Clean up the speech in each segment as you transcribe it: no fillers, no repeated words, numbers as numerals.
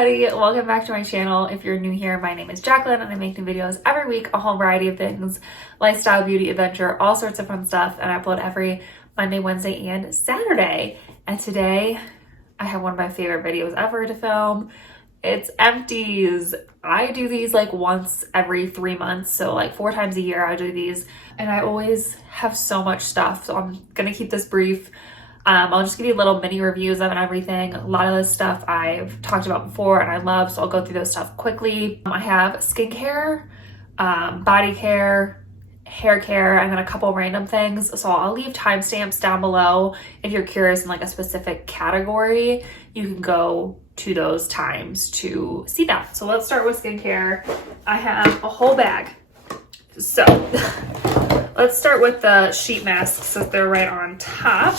everybody, welcome back to my channel. If you're new here, my name is Jacqueline and I make new videos every week, a whole variety of things, lifestyle, beauty, adventure, all sorts of fun stuff, and I upload every Monday, Wednesday, and Saturday. And today I have one of my favorite videos ever to film. It's Empties. I do these like once every 3 months, so like 4 times a year I do these, and I always have so much stuff, so I'm gonna keep this brief. I'll just give you little mini reviews of everything. A lot of this stuff I've talked about before and I love, so I'll go through those stuff quickly. I have skincare, body care, hair care, and then a couple random things. So I'll leave timestamps down below. If you're curious in like a specific category, you can go to those times to see that. So let's start with skincare. I have a whole bag. So let's start with the sheet masks, so they're right on top.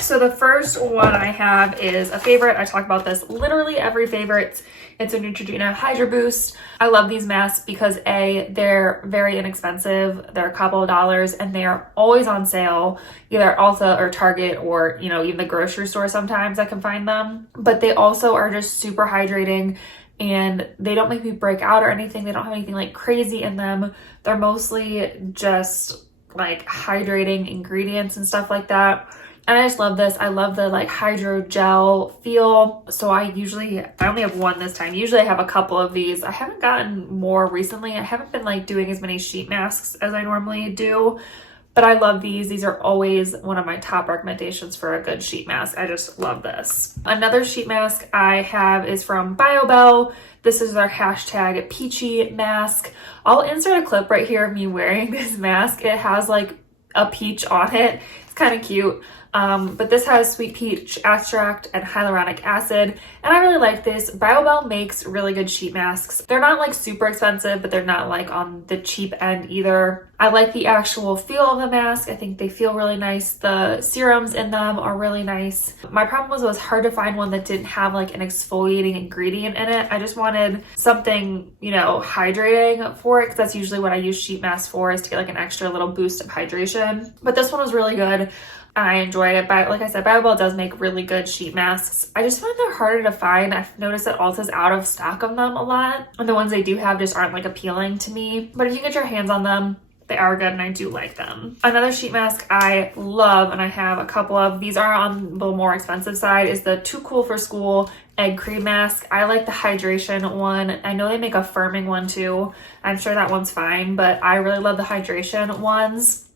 So the first one I have is a favorite. I talk about this literally every favorite. It's a Neutrogena Hydro Boost. I love these masks because A, they're very inexpensive. They're a couple of dollars and they're always on sale, either at Ulta or Target or, you know, even the grocery store sometimes I can find them. But they also are just super hydrating and they don't make me break out or anything. They don't have anything like crazy in them. They're mostly just like hydrating ingredients and stuff like that. And I just love this. I love the like hydro gel feel. So I only have one this time. Usually I have a couple of these. I haven't gotten more recently. I haven't been like doing as many sheet masks as I normally do, but I love these. These are always one of my top recommendations for a good sheet mask. I just love this. Another sheet mask I have is from BioBell. This is their hashtag peachy mask. I'll insert a clip right here of me wearing this mask. It has like a peach on it. It's kind of cute. But this has sweet peach extract and hyaluronic acid, and I really like this. BioBell makes really good sheet masks. They're not like super expensive, but they're not like on the cheap end either. I like the actual feel of the mask. I think they feel really nice. The serums in them are really nice. My problem was it was hard to find one that didn't have like an exfoliating ingredient in it. I just wanted something, you know, hydrating for it, because that's usually what I use sheet masks for, is to get like an extra little boost of hydration. But this one was really good. I enjoyed it. But like I said, BioBell does make really good sheet masks. I just find they're harder to find. I've noticed that Ulta's out of stock of them a lot, and the ones they do have just aren't like appealing to me. But if you get your hands on them, they are good and I do like them. Another sheet mask I love, and I have a couple of, these are on the little more expensive side, is the Too Cool for School egg cream mask. I like the hydration one. I know they make a firming one too. I'm sure that one's fine, but I really love the hydration ones.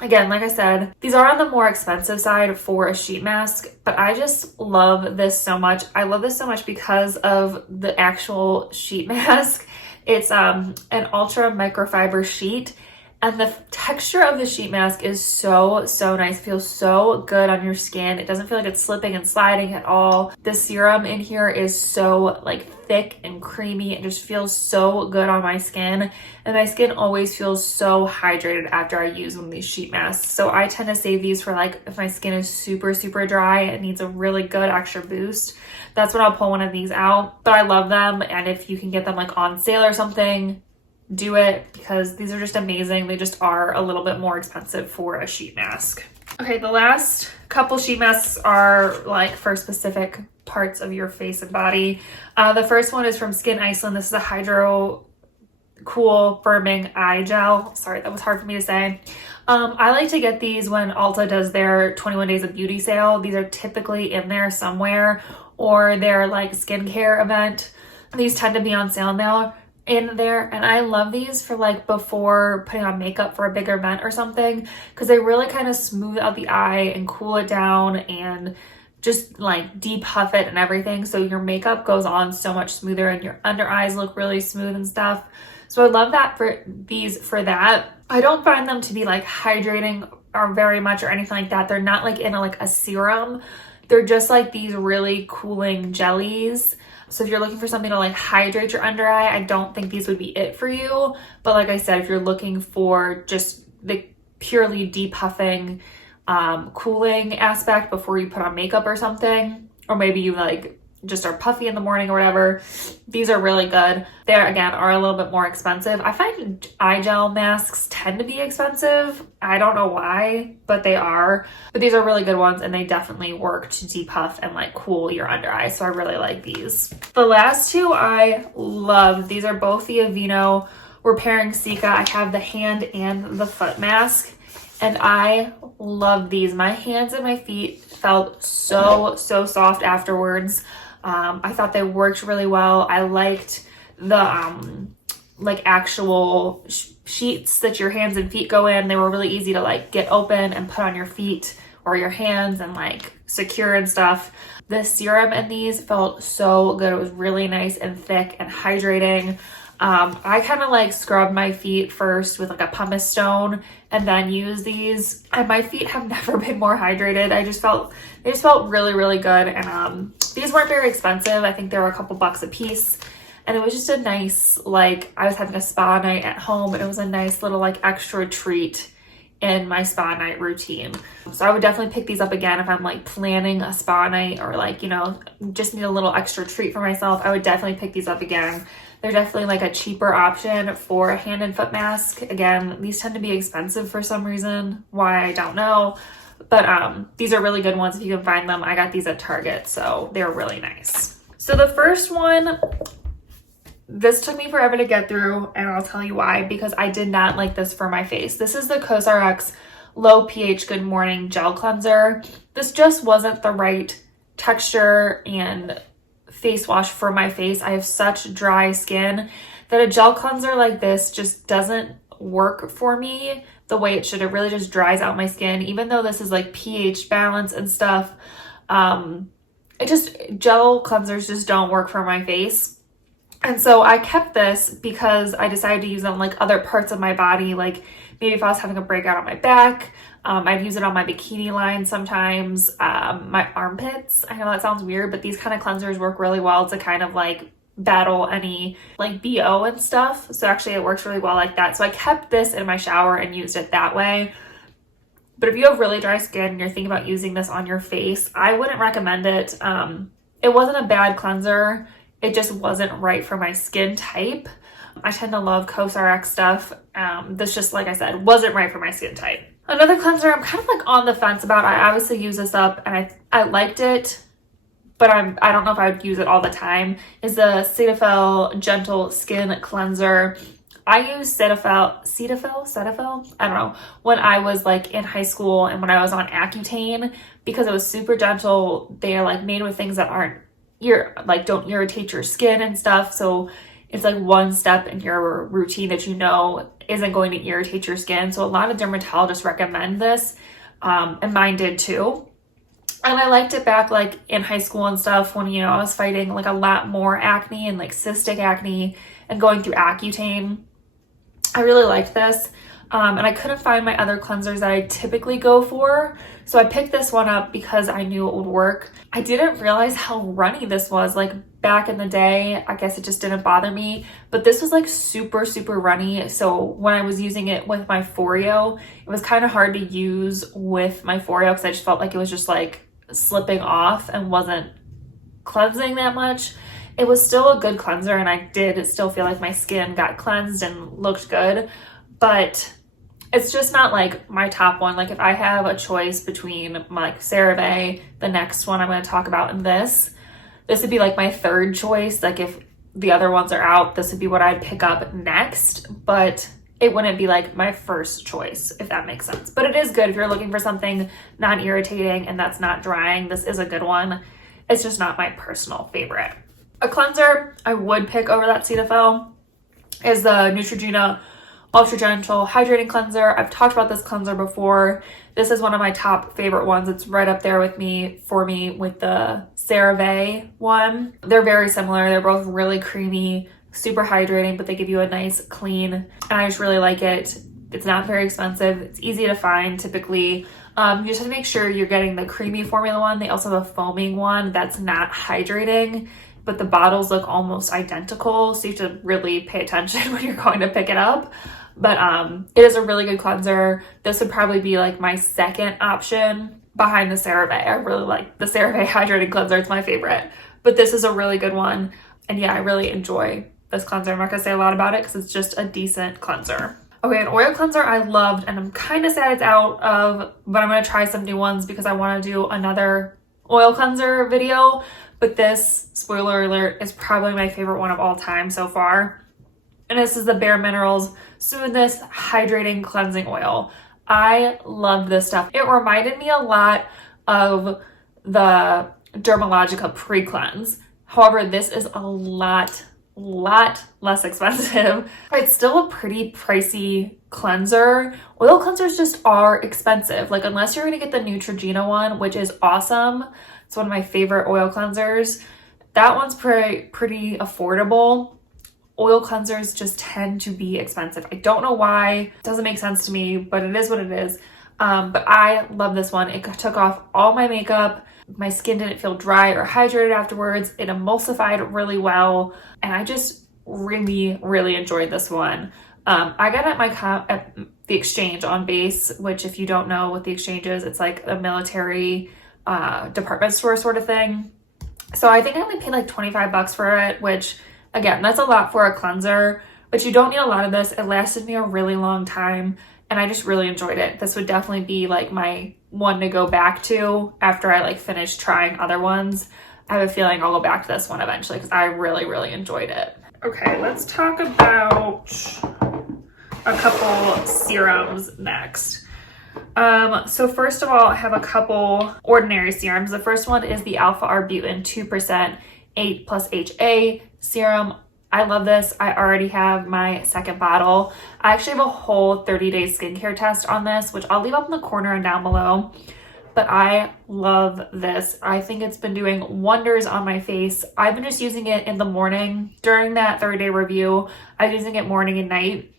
Again, like I said, these are on the more expensive side for a sheet mask, but I just love this so much. I love this so much because of the actual sheet mask. It's an ultra microfiber sheet, and the texture of the sheet mask is so nice. It feels so good on your skin. It doesn't feel like it's slipping and sliding at all. The serum in here is so like thick and creamy. It just feels so good on my skin, and my skin always feels so hydrated after I use one of these sheet masks. So I tend to save these for like if my skin is super dry, it needs a really good extra boost. That's when I'll pull one of these out. But I love them, and if you can get them like on sale or something, do it, because these are just amazing. They just are a little bit more expensive for a sheet mask. Okay, the last couple sheet masks are like for specific parts of your face and body. The first one is from Skin Iceland. This is a Hydro Cool Firming Eye Gel. Sorry, that was hard for me to say. I like to get these when Ulta does their 21 Days of Beauty sale. These are typically in there somewhere, or their like skincare event. These tend to be on sale now in there, and I love these for like before putting on makeup for a bigger event or something, because they really kind of smooth out the eye and cool it down and just like depuff it and everything, so your makeup goes on so much smoother and your under eyes look really smooth and stuff. So I love that for these for that. I don't find them to be like hydrating or very much or anything like that. They're not like in a serum. They're just like these really cooling jellies. So if you're looking for something to like hydrate your under eye, I don't think these would be it for you. But like I said, if you're looking for just the purely depuffing, cooling aspect before you put on makeup or something, or maybe you like just are puffy in the morning or whatever, these are really good. They again are a little bit more expensive. I find eye gel masks tend to be expensive. I don't know why, but they are. But these are really good ones, and they definitely work to depuff and like cool your under eyes. So I really like these. The last two I love. These are both the Aveeno Repairing Cica. I have the hand and the foot mask, and I love these. My hands and my feet felt so soft afterwards. I thought they worked really well. I liked the like actual sheets that your hands and feet go in. They were really easy to like get open and put on your feet or your hands and like secure and stuff. The serum in these felt so good. It was really nice and thick and hydrating. I kind of like scrubbed my feet first with like a pumice stone and then use these, and my feet have never been more hydrated. They just felt really good. And these weren't very expensive. I think they were a couple bucks a piece, and it was just a nice, like, I was having a spa night at home, and it was a nice little like extra treat in my spa night routine. So I would definitely pick these up again if I'm like planning a spa night or like, you know, just need a little extra treat for myself. I would definitely pick these up again. They're definitely like a cheaper option for a hand and foot mask. Again, these tend to be expensive for some reason. Why, I don't know. But these are really good ones if you can find them. I got these at Target, so they're really nice. So the first one, this took me forever to get through, and I'll tell you why, because I did not like this for my face. This is the CosRX Low pH Good Morning Gel Cleanser. This just wasn't the right texture and face wash for my face. I have such dry skin that a gel cleanser like this just doesn't work for me the way it should. It really just dries out my skin. Even though this is like pH balance and stuff, gel cleansers just don't work for my face. And so I kept this because I decided to use it on like other parts of my body. Like maybe if I was having a breakout on my back, I'd use it on my bikini line sometimes, my armpits. I know that sounds weird, but these kind of cleansers work really well to kind of like battle any like BO and stuff. So actually it works really well like that. So I kept this in my shower and used it that way. But if you have really dry skin and you're thinking about using this on your face, I wouldn't recommend it. It wasn't a bad cleanser. It just wasn't right for my skin type. I tend to love CosRX stuff. This just, like I said, wasn't right for my skin type. Another cleanser I'm kind of like on the fence about. I obviously use this up and I liked it, but I don't know if I would use it all the time, is the Cetaphil Gentle Skin Cleanser. I used Cetaphil, I don't know, when I was like in high school and when I was on Accutane, because it was super gentle. They are like made with things that don't irritate your skin and stuff. So it's like one step in your routine that you know isn't going to irritate your skin. So a lot of dermatologists recommend this, and mine did too. And I liked it back like in high school and stuff when, you know, I was fighting like a lot more acne and like cystic acne and going through Accutane. I really liked this. And I couldn't find my other cleansers that I typically go for. So I picked this one up because I knew it would work. I didn't realize how runny this was. Like back in the day, I guess it just didn't bother me. But this was like super runny. So when I was using it with my Foreo, it was kind of hard to use with my Foreo because I just felt like it was just like slipping off and wasn't cleansing that much. It was still a good cleanser, and I did still feel like my skin got cleansed and looked good. But it's just not like my top one. Like if I have a choice between like CeraVe, the next one I'm going to talk about, and this would be like my third choice. Like if the other ones are out, this would be what I'd pick up next, but it wouldn't be like my first choice, if that makes sense. But it is good if you're looking for something non-irritating and that's not drying. This is a good one. It's just not my personal favorite. A cleanser I would pick over that Cetaphil is the Neutrogena Ultra Gentle Hydrating Cleanser. I've talked about this cleanser before. This is one of my top favorite ones. It's right up there with me with the CeraVe one. They're very similar. They're both really creamy, super hydrating, but they give you a nice clean, and I just really like it. It's not very expensive. It's easy to find typically. You just have to make sure you're getting the creamy formula one. They also have a foaming one that's not hydrating, but the bottles look almost identical, so you have to really pay attention when you're going to pick it up. But it is a really good cleanser. This would probably be like my second option behind the CeraVe. I really like the CeraVe Hydrating Cleanser. It's my favorite. but this is a really good one. And yeah, I really enjoy this cleanser. I'm not gonna say a lot about it because it's just a decent cleanser. Okay, an oil cleanser I loved, and I'm kind of sad it's out of, but I'm gonna try some new ones because I want to do another oil cleanser video. But this, spoiler alert, is probably my favorite one of all time so far. And this is the Bare Minerals Smoothness Hydrating Cleansing Oil. I love this stuff. It reminded me a lot of the Dermalogica Pre-Cleanse. However, this is a lot less expensive. It's still a pretty pricey cleanser. Oil cleansers just are expensive. Like, unless you're gonna get the Neutrogena one, which is awesome. It's one of my favorite oil cleansers. That one's pretty affordable. Oil cleansers just tend to be expensive. I don't know why. It doesn't make sense to me, but it is what it is. But I love this one. It took off all my makeup. My skin didn't feel dry or hydrated afterwards. It emulsified really well. And I just really enjoyed this one. I got it at the Exchange on Base, which, if you don't know what the Exchange is, it's like a military department store sort of thing. So I think I only paid like 25 bucks for it, which, again, that's a lot for a cleanser, but you don't need a lot of this. It lasted me a really long time, and I just really enjoyed it. This would definitely be like my one to go back to after I like finish trying other ones. I have a feeling I'll go back to this one eventually because I really enjoyed it. Okay, let's talk about a couple serums next. So first of all, I have a couple ordinary serums. The first one is the Alpha Arbutin 2% 8+ HA serum. I love this. I already have my second bottle. I actually have a whole 30-day skincare test on this, which I'll leave up in the corner and down below. But I love this. I think it's been doing wonders on my face. I've been just using it in the morning. During that 30-day review, I was using it morning and night.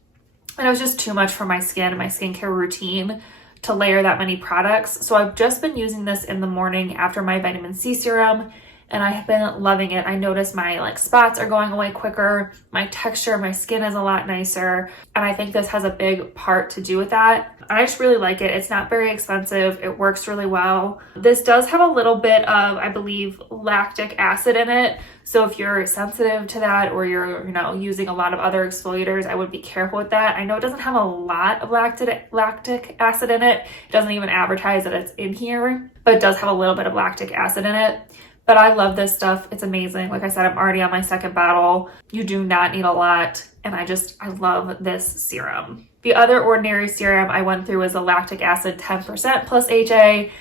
And it was just too much for my skin and my skincare routine to layer that many products. So I've just been using this in the morning after my vitamin C serum, and I have been loving it. I notice my like spots are going away quicker. My texture, my skin is a lot nicer. And I think this has a big part to do with that. I just really like it. It's not very expensive. It works really well. This does have a little bit of, I believe, lactic acid in it. So if you're sensitive to that, or you're, using a lot of other exfoliators, I would be careful with that. I know it doesn't have a lot of lactic acid in it. It doesn't even advertise that it's in here, but it does have a little bit of lactic acid in it. But I love this stuff. It's amazing. Like I said, I'm already on my second bottle. You do not need a lot. And I love this serum. The other ordinary serum I went through was the lactic acid 10% plus HA.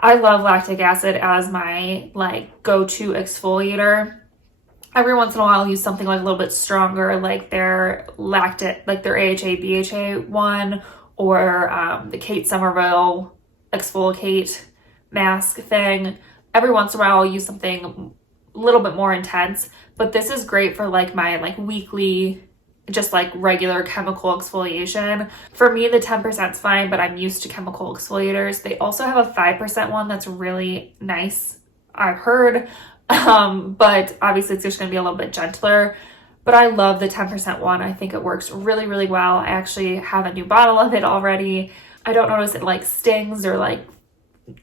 I love lactic acid as my go-to exfoliator. Every once in a while I'll use something like a little bit stronger, like their AHA BHA one, or the Kate Somerville Exfoliate mask thing. Every once in a while I'll use something a little bit more intense, but this is great for my weekly, just regular chemical exfoliation. For me, the 10% is fine, but I'm used to chemical exfoliators. They also have a 5% one that's really nice, I've heard, but obviously it's just gonna be a little bit gentler. But I love the 10% one. I think it works really well. I actually have a new bottle of it already. I don't notice it stings or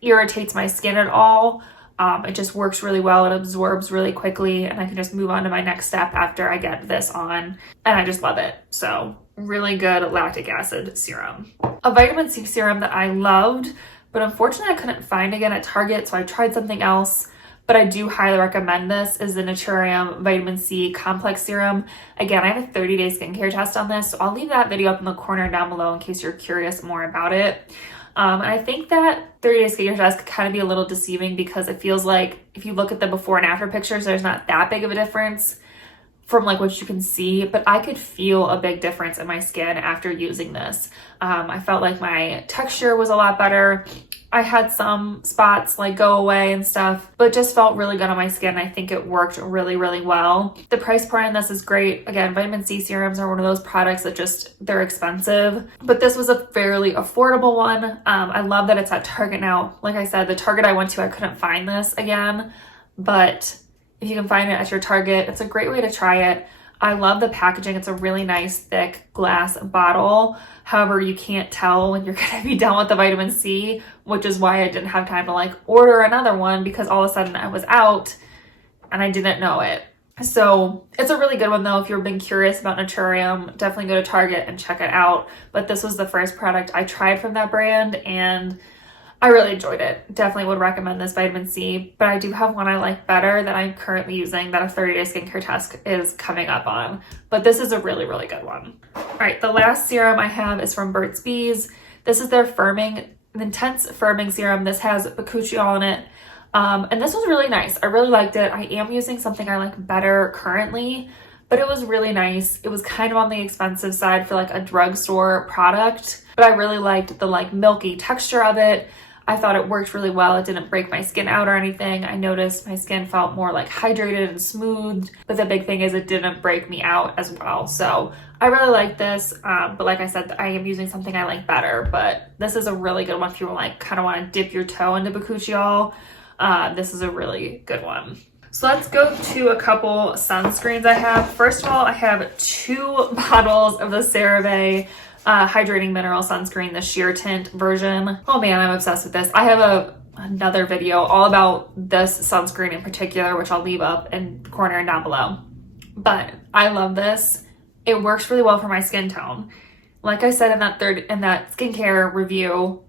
irritates my skin at all. It just works really well. It absorbs really quickly, and I can just move on to my next step after I get this on, and I just love it. So really good lactic acid serum. A vitamin C serum that I loved, but unfortunately I couldn't find again at Target, so I tried something else, but I do highly recommend this, is the Naturium Vitamin C Complex Serum. Again, I have a 30-day skincare test on this, so I'll leave that video up in the corner down below in case you're curious more about it. And I think that 30-day skincare test could kind of be a little deceiving because it feels like if you look at the before and after pictures, there's not that big of a difference from what you can see, but I could feel a big difference in my skin after using this. I felt like my texture was a lot better. I had some spots go away and stuff, but just felt really good on my skin. I think it worked really well. The price point on this is great. Again, vitamin C serums are one of those products that they're expensive, but this was a fairly affordable one. I love that it's at Target now. Like I said, the Target I went to, I couldn't find this again, but if you can find it at your Target, it's a great way to try it. I love the packaging. It's a really nice, thick glass bottle. However, you can't tell when you're going to be done with the vitamin C, which is why I didn't have time to order another one, because all of a sudden I was out and I didn't know it. So it's a really good one though. If you've been curious about Naturium, definitely go to Target and check it out. But this was the first product I tried from that brand and I really enjoyed it. Definitely would recommend this vitamin C, but I do have one I like better that I'm currently using that a 30-day skincare test is coming up on. But this is a really, really good one. All right, the last serum I have is from Burt's Bees. This is their intense firming serum. This has bakuchiol in it. And this was really nice. I really liked it. I am using something I like better currently, but it was really nice. It was kind of on the expensive side for like a drugstore product, but I really liked the like milky texture of it. I thought it worked really well. It didn't break my skin out or anything. I noticed my skin felt more like hydrated and smooth, but the big thing is it didn't break me out as well. So I really like this, but like I said, I am using something I like better, but this is a really good one if you like kind of want to dip your toe into bakuchiol. This is a really good one. So let's go to a couple sunscreens I have. First of all, I have 2 bottles of the CeraVe hydrating mineral sunscreen, the sheer tint version. Oh man, I'm obsessed with this. I have another video all about this sunscreen in particular, which I'll leave up in the corner and down below. But I love this. It works really well for my skin tone. Like I said in that skincare review,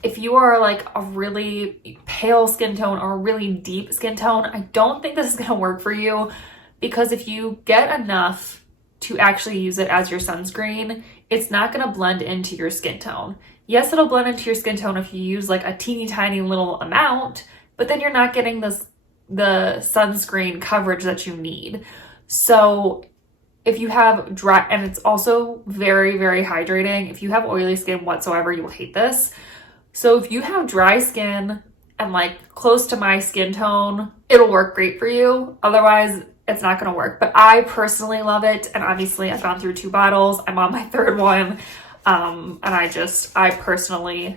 if you are like a really pale skin tone or a really deep skin tone, I don't think this is going to work for you, because if you get enough to actually use it as your sunscreen, it's not going to blend into your skin tone. Yes, it'll blend into your skin tone if you use like a teeny tiny little amount, but then you're not getting the sunscreen coverage that you need. So if you have dry, and it's also very, very hydrating. If you have oily skin whatsoever, you will hate this. So if you have dry skin and like close to my skin tone, it'll work great for you. Otherwise, it's not going to work. But I personally love it. And obviously I've gone through 2 bottles. I'm on my 3rd one. And I personally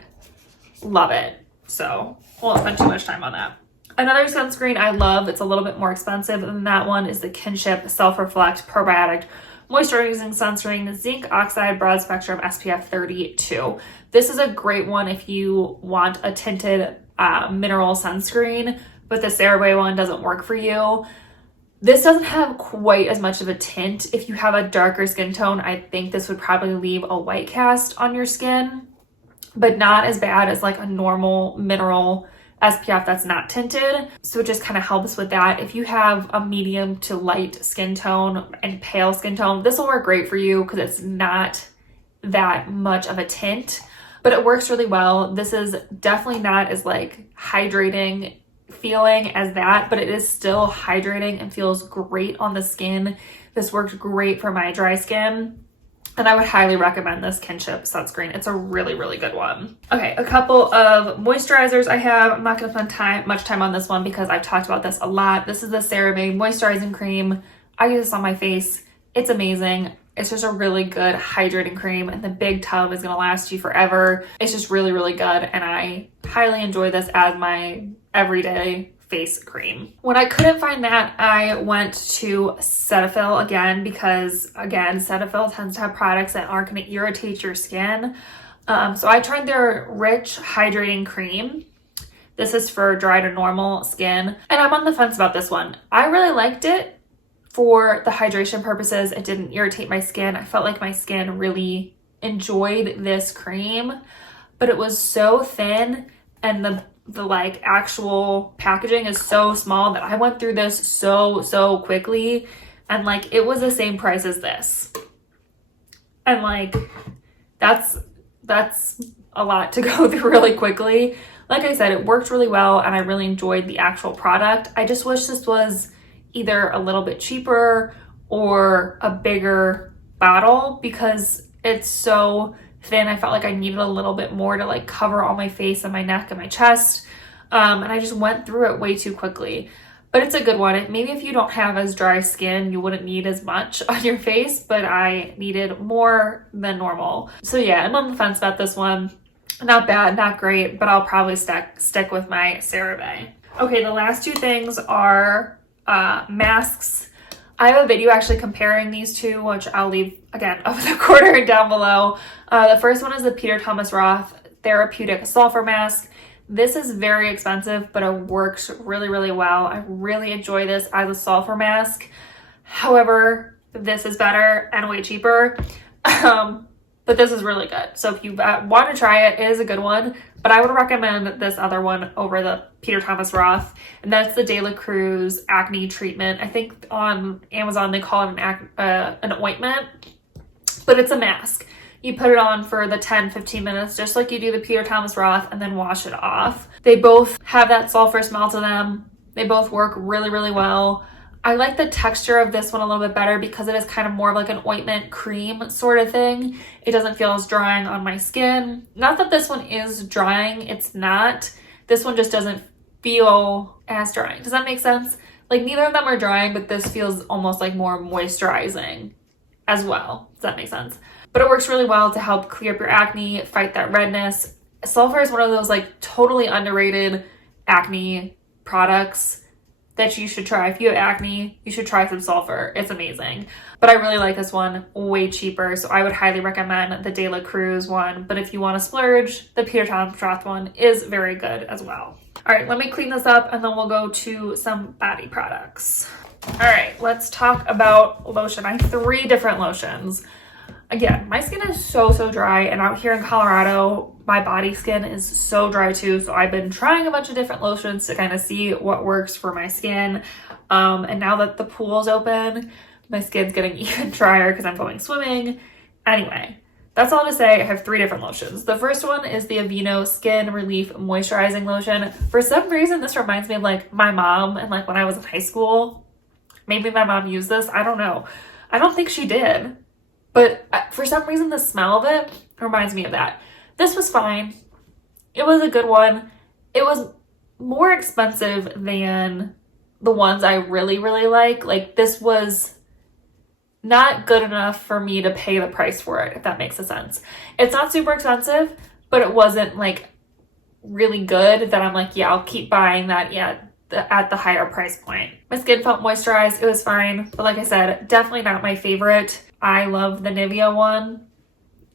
love it. So I won't spend too much time on that. Another sunscreen I love, it's a little bit more expensive than that one, is the Kinship Self-Reflect Probiotic Moisturizing Sunscreen Zinc Oxide Broad Spectrum SPF 32. This is a great one if you want a tinted mineral sunscreen, but the CeraVe one doesn't work for you. This doesn't have quite as much of a tint. If you have a darker skin tone, I think this would probably leave a white cast on your skin, but not as bad as like a normal mineral SPF that's not tinted. So it just kind of helps with that. If you have a medium to light skin tone and pale skin tone, this will work great for you because it's not that much of a tint, but it works really well. This is definitely not as like hydrating feeling as that, but it is still hydrating and feels great on the skin. This worked great for my dry skin. And I would highly recommend this Kinship sunscreen. It's a really, really good one. Okay, a couple of moisturizers I have. I'm not going to spend much time on this one because I've talked about this a lot. This is the CeraVe Moisturizing Cream. I use this on my face. It's amazing. It's just a really good hydrating cream, and the big tub is going to last you forever. It's just really, really good, and I highly enjoy this as my everyday face cream. When I couldn't find that, I went to Cetaphil again because, again, Cetaphil tends to have products that aren't going to irritate your skin. So I tried their Rich Hydrating Cream. This is for dry to normal skin, and I'm on the fence about this one. I really liked it for the hydration purposes. It didn't irritate my skin. I felt like my skin really enjoyed this cream, but it was so thin, and the like actual packaging is so small that I went through this so quickly, and like it was the same price as this, and like that's a lot to go through really quickly. Like I said, it worked really well and I really enjoyed the actual product. I just wish this was either a little bit cheaper or a bigger bottle because it's so thin. I felt like I needed a little bit more to like cover all my face and my neck and my chest. And I just went through it way too quickly. But it's a good one. Maybe if you don't have as dry skin, you wouldn't need as much on your face, but I needed more than normal. So yeah, I'm on the fence about this one. Not bad, not great, but I'll probably stick with my CeraVe. Okay, the last 2 things are masks. I have a video actually comparing these 2, which I'll leave again up in the corner down below. The first one is the Peter Thomas Roth Therapeutic Sulfur Mask. This is very expensive, but it works really, really well. I really enjoy this as a sulfur mask. However, this is better and way cheaper. But this is really good. So if you want to try it, it is a good one. But I would recommend this other one over the Peter Thomas Roth. And that's the De La Cruz Acne Treatment. I think on Amazon they call it an ointment. But it's a mask. You put it on for the 10-15 minutes, just like you do the Peter Thomas Roth, and then wash it off. They both have that sulfur smell to them. They both work really, really well. I like the texture of this one a little bit better because it is kind of more of like an ointment cream sort of thing. It doesn't feel as drying on my skin. Not that this one is drying, it's not. This one just doesn't feel as drying. Does that make sense? Like neither of them are drying, but this feels almost like more moisturizing as well. Does that make sense? But it works really well to help clear up your acne, fight that redness. Sulfur is one of those like totally underrated acne products that you should try. If you have acne, you should try some sulfur. It's amazing. But I really like this one, way cheaper. So I would highly recommend the De La Cruz one. But if you want to splurge, the Peter Thomas Roth one is very good as well. All right, let me clean this up and then we'll go to some body products. All right, let's talk about lotion. I have 3 different lotions. Again, my skin is so dry, and out here in Colorado, my body skin is so dry too. So I've been trying a bunch of different lotions to kind of see what works for my skin. And now that the pool's open, my skin's getting even drier because I'm going swimming. Anyway, that's all to say I have 3 different lotions. The first one is the Aveeno Skin Relief Moisturizing Lotion. For some reason, this reminds me of like my mom and like when I was in high school. Maybe my mom used this. I don't know. I don't think she did. But for some reason, the smell of it reminds me of that. This was fine. It was a good one. It was more expensive than the ones I really, really like. Like this was not good enough for me to pay the price for it, if that makes a sense. It's not super expensive, but it wasn't like really good that I'm like, yeah, I'll keep buying that. Yeah. At the higher price point. My skin felt moisturized. It was fine. But like I said, definitely not my favorite. I love the Nivea one.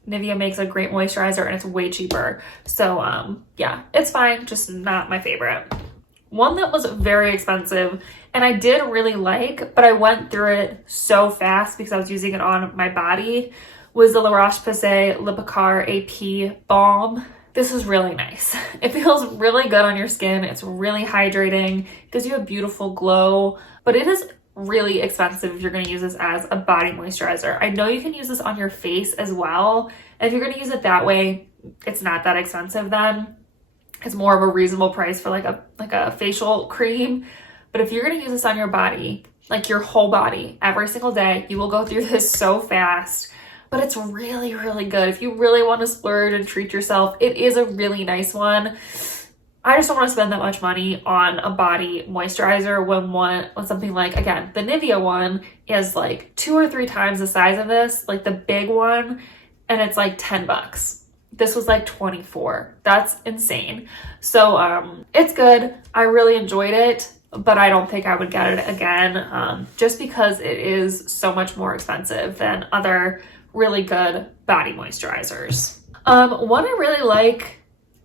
Nivea makes a great moisturizer and it's way cheaper. So yeah, it's fine. Just not my favorite. One that was very expensive and I did really like, but I went through it so fast because I was using it on my body, was the La Roche-Posay Lipikar AP Balm. This is really nice. It feels really good on your skin. It's really hydrating, gives you a beautiful glow, but it is really expensive if you're gonna use this as a body moisturizer. I know you can use this on your face as well. And if you're gonna use it that way, it's not that expensive then. It's more of a reasonable price for like a facial cream. But if you're gonna use this on your body, like your whole body, every single day, you will go through this so fast. But it's really, really good. If you really want to splurge and treat yourself, it is a really nice one. I just don't want to spend that much money on a body moisturizer when something like, again, the Nivea one is like 2 or 3 times the size of this, like the big one, and it's like $10. This was like $24. That's insane. So it's good. I really enjoyed it, but I don't think I would get it again just because it is so much more expensive than other really good body moisturizers. One I really like,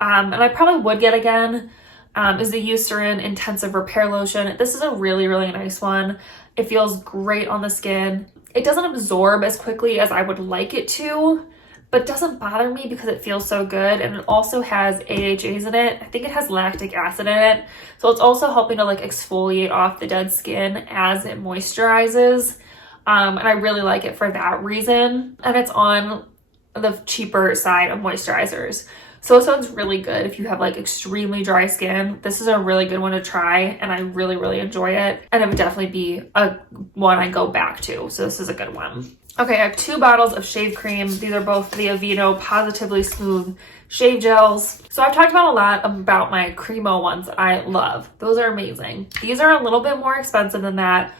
and I probably would get again, is the Eucerin Intensive Repair Lotion. This is a really, really nice one. It feels great on the skin. It doesn't absorb as quickly as I would like it to, but doesn't bother me because it feels so good. And it also has AHAs in it. I think it has lactic acid in it. So it's also helping to like exfoliate off the dead skin as it moisturizes. And I really like it for that reason. And it's on the cheaper side of moisturizers. So this one's really good if you have like extremely dry skin. This is a really good one to try and I really, really enjoy it. And it would definitely be a one I go back to. So this is a good one. Okay, I have 2 bottles of shave cream. These are both the Aveeno Positively Smooth Shave Gels. So I've talked about a lot about my Cremo ones that I love. Those are amazing. These are a little bit more expensive than that.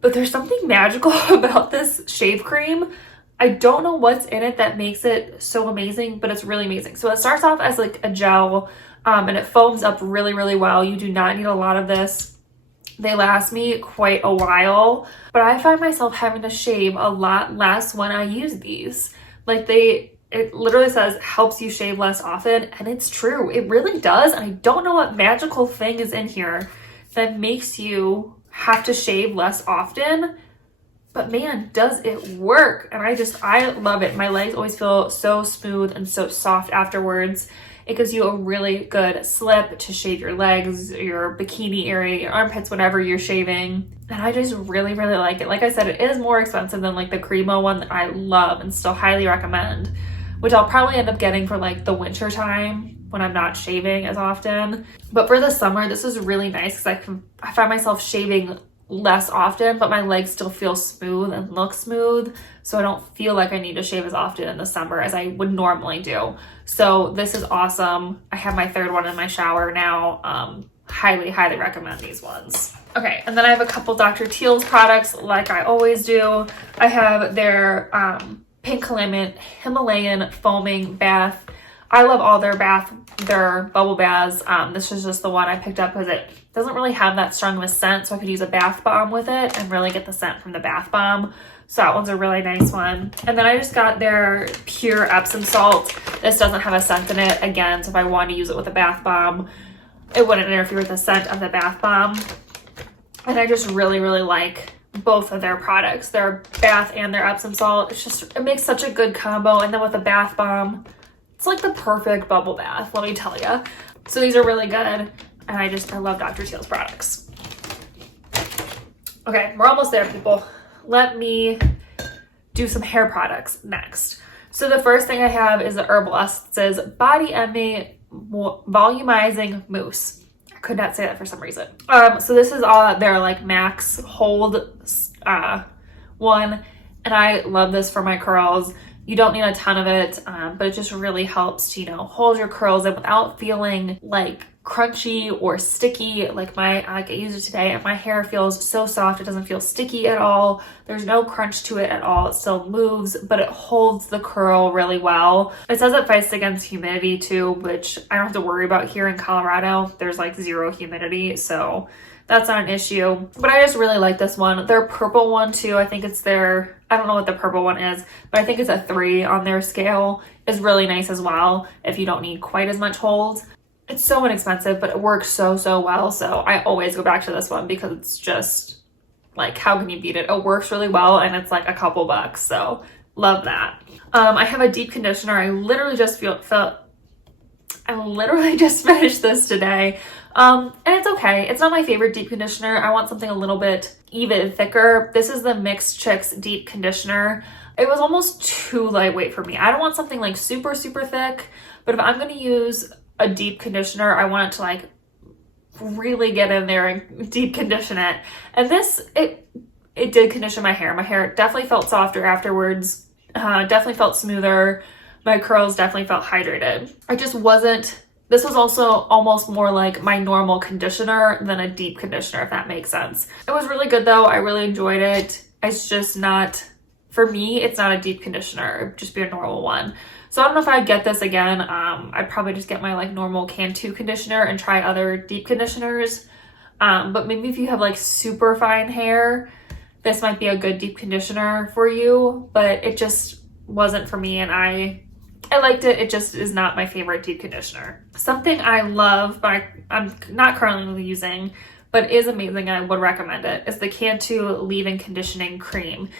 But there's something magical about this shave cream. I don't know what's in it that makes it so amazing, but it's really amazing. So it starts off as like a gel and it foams up really, really well. You do not need a lot of this. They last me quite a while, but I find myself having to shave a lot less when I use these. Like it it literally says helps you shave less often, and it's true. It really does. And I don't know what magical thing is in here that makes you have to shave less often, but man, does it work. And I love it. My legs always feel so smooth and so soft afterwards. It gives you a really good slip to shave your legs, your bikini area, your armpits, whatever you're shaving. And I just really, really like it. Like I said, it is more expensive than like the Cremo one that I love and still highly recommend, which I'll probably end up getting for like the winter time when I'm not shaving as often. But for the summer, this is really nice because I find myself shaving less often, but my legs still feel smooth and look smooth. So I don't feel like I need to shave as often in the summer as I would normally do. So this is awesome. I have my third one in my shower now. Highly, highly recommend these ones. Okay, and then I have a couple Dr. Teal's products like I always do. I have their Pink Himalayan foaming bath. I love all their bubble baths. This is just the one I picked up because it doesn't really have that strong of a scent, so I could use a bath bomb with it and really get the scent from the bath bomb. So that one's a really nice one. And then I just got their pure Epsom salt. This doesn't have a scent in it, again, so if I wanted to use it with a bath bomb, it wouldn't interfere with the scent of the bath bomb. And I just really, really like both of their products, their bath and their Epsom salt. It makes such a good combo. And then with the bath bomb, it's like the perfect bubble bath, let me tell you. So these are really good. And I love Dr. Teal's products. Okay, we're almost there, people. Let me do some hair products next. So the first thing I have is the Herbal Essences Body Envy Volumizing Mousse. I could not say that for some reason. So this is all their like max hold one, and I love this for my curls. You don't need a ton of it, but it just really helps to, hold your curls in without feeling like crunchy or sticky. Like I used it today and my hair feels so soft. It doesn't feel sticky at all. There's no crunch to it at all. It still moves, but it holds the curl really well. It says it fights against humidity too, which I don't have to worry about here in Colorado. There's like zero humidity, so that's not an issue. But I just really like this one. Their purple one too, I think it's I don't know what the purple one is, but I think it's a 3 on their scale, is really nice as well if you don't need quite as much hold. It's so inexpensive, but it works so, so well. So I always go back to this one because it's just like, how can you beat it? It works really well and it's like a couple bucks. So love that. I have a deep conditioner. I literally just finished this today. And it's okay. It's not my favorite deep conditioner. I want something a little bit even thicker. This is the Mixed Chicks Deep Conditioner. It was almost too lightweight for me. I don't want something like super, super thick, but if I'm going to use a deep conditioner, I want it to like really get in there and deep condition it. And it did condition my hair. My hair definitely felt softer afterwards. Definitely felt smoother. My curls definitely felt hydrated. This was also almost more like my normal conditioner than a deep conditioner, if that makes sense. It was really good though. I really enjoyed it. It's just not, for me, it's not a deep conditioner. It'd just be a normal one. So I don't know if I'd get this again. I'd probably just get my like normal Cantu conditioner and try other deep conditioners. But maybe if you have like super fine hair, this might be a good deep conditioner for you, but it just wasn't for me, and I liked it. It just is not my favorite deep conditioner. Something I love, but I'm not currently using, but is amazing and I would recommend it, is the Cantu Leave-In Conditioning Cream.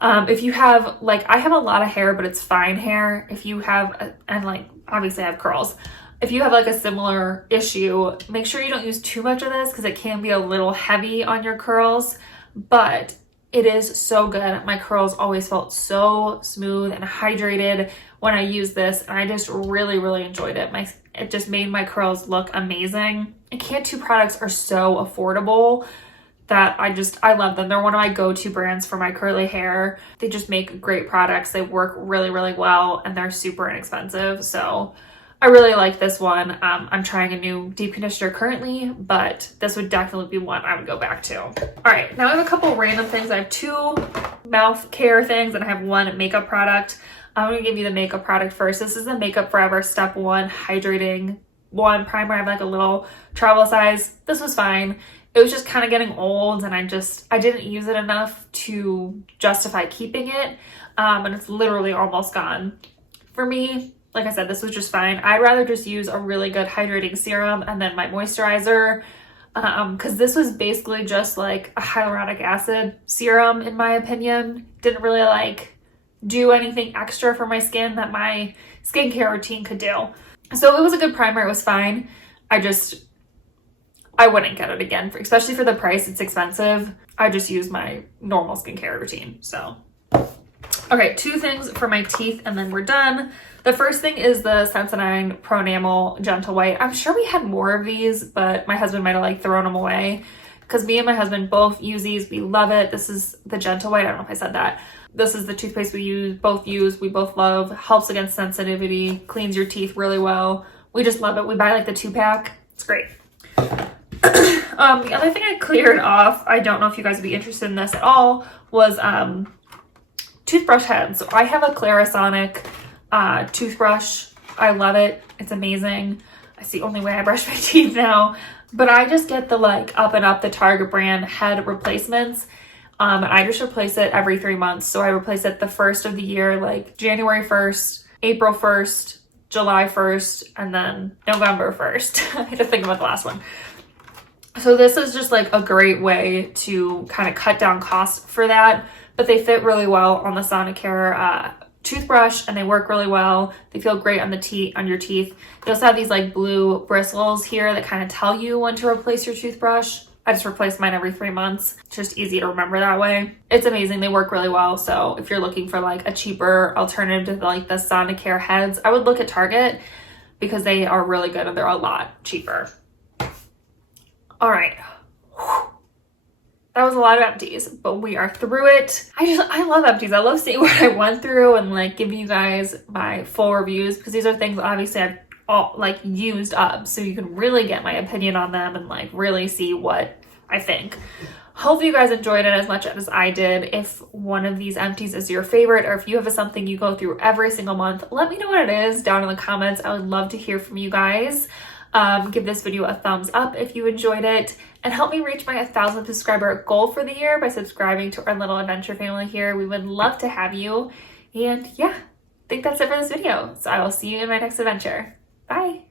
If you have, like, I have a lot of hair, but it's fine hair. If you have, and like, obviously I have curls. If you have like a similar issue, make sure you don't use too much of this because it can be a little heavy on your curls, but it is so good. My curls always felt so smooth and hydrated when I used this, and I just really, really enjoyed it. It just made my curls look amazing. And Cantu products are so affordable that I love them. They're one of my go-to brands for my curly hair. They just make great products. They work really, really well, and they're super inexpensive. So I really like this one. I'm trying a new deep conditioner currently, but this would definitely be one I would go back to. All right, now I have a couple random things. I have 2 mouth care things and I have 1 makeup product. I'm gonna give you the makeup product first. This is the Makeup Forever Step 1 Hydrating 1 Primer. I have like a little travel size. This was fine. It was just kind of getting old and I didn't use it enough to justify keeping it. And it's literally almost gone. for me, like I said, this was just fine. I'd rather just use a really good hydrating serum and then my moisturizer, because this was basically just like a hyaluronic acid serum in my opinion. Didn't really like do anything extra for my skin that my skincare routine could do. So it was a good primer, it was fine. I wouldn't get it again, especially for the price, it's expensive. I just use my normal skincare routine, so. Okay, 2 things for my teeth and then we're done. The first thing is the Sensodyne Pro Enamel Gentle White. I'm sure we had more of these, but my husband might have like thrown them away because me and my husband both use these. We love it. This is the Gentle White. I don't know if I said that. This is the toothpaste we both love. Helps against sensitivity, cleans your teeth really well. We just love it. We buy like the 2-pack. It's great. The other thing I cleared off, I don't know if you guys would be interested in this at all, was toothbrush heads. So I have a Clarisonic toothbrush. I love it. It's amazing. It's the only way I brush my teeth now. But I just get the like Up and Up, the Target brand head replacements. And I just replace it every 3 months. So I replace it the first of the year, like January 1st, April 1st, July 1st, and then November 1st. I had to think about the last one. So this is just like a great way to kind of cut down costs for that. But they fit really well on the Sonicare toothbrush and they work really well. They feel great on on your teeth. They also have these like blue bristles here that kind of tell you when to replace your toothbrush. I just replace mine every 3 months. It's just easy to remember that way. It's amazing. They work really well. So if you're looking for like a cheaper alternative to like the Sonicare heads, I would look at Target because they are really good and they're a lot cheaper. All right. That was a lot of Empties, but we are through it. I love Empties. I love seeing what I went through and like giving you guys my full reviews because these are things obviously I've all like used up, so you can really get my opinion on them and like really see what I think. Hope you guys enjoyed it as much as I did. If one of these Empties is your favorite or if you have something you go through every single month, let me know what it is down in the comments. I would love to hear from you guys. Give this video a thumbs up if you enjoyed it and help me reach my 1,000 subscriber goal for the year by subscribing to our little adventure family here. We would love to have you. And yeah, I think that's it for this video. So I will see you in my next adventure. Bye.